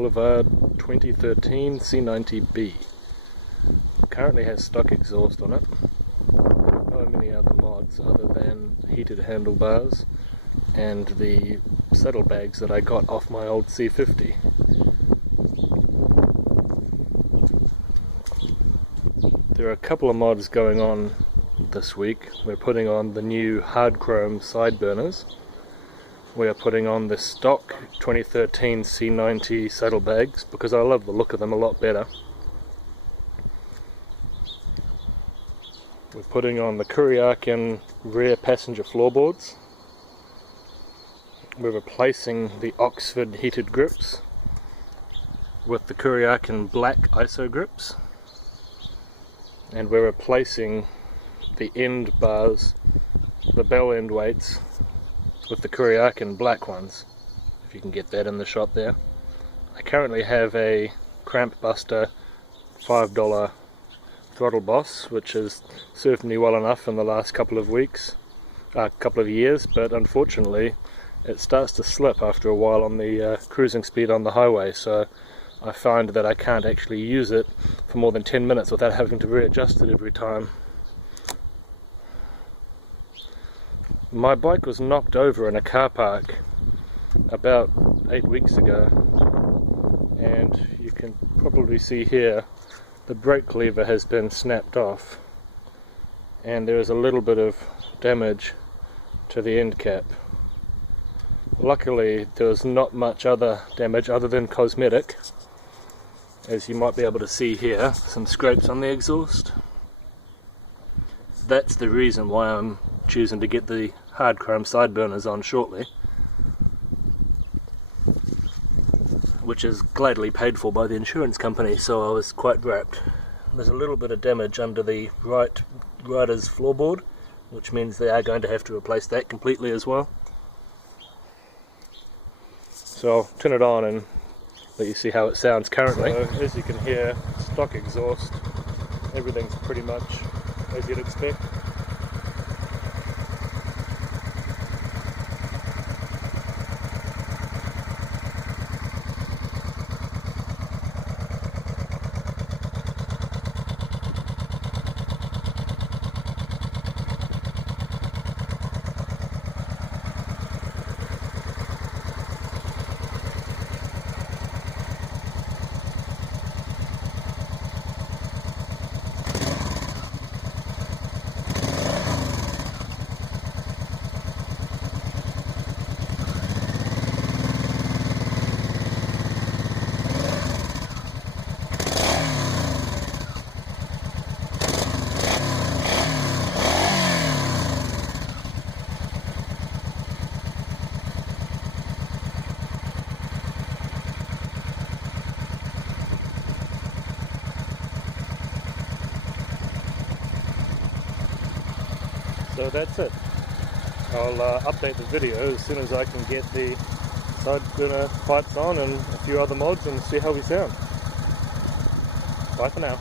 Boulevard 2013 C90B. Currently has stock exhaust on it. Not many other mods other than heated handlebars and the saddlebags that I got off my old C50. There are a couple of mods going on this week. We're putting on the new hard chrome side burners. We are putting on the stock 2013 C90 saddlebags because I love the look of them a lot better. We're putting on the Kuriakin rear passenger floorboards. We're replacing the Oxford heated grips with the Kuriakin black ISO grips. And we're replacing the end bars, the bell end weights, with the Kuriakin black ones, if you can get that in the shot there. I currently have a Cramp Buster $5 throttle boss, which has served me well enough in the last couple of years, but unfortunately it starts to slip after a while on the cruising speed on the highway, so I find that I can't actually use it for more than 10 minutes without having to readjust it every time. My bike was knocked over in a car park about 8 weeks ago, and you can probably see here the brake lever has been snapped off and there is a little bit of damage to the end cap. Luckily there was not much other damage other than cosmetic. As you might be able to see here, some scrapes on the exhaust. That's the reason why I'm choosing to get the hard chrome side burners on shortly, which is gladly paid for by the insurance company, so I was quite rapt. There's a little bit of damage under the rider's floorboard, which means they are going to have to replace that completely as well. So I'll turn it on and let you see how it sounds currently. So, as you can hear, stock exhaust, everything's pretty much as you'd expect. So that's it. I'll update the video as soon as I can get the side burner pipes on and a few other mods and see how we sound. Bye for now.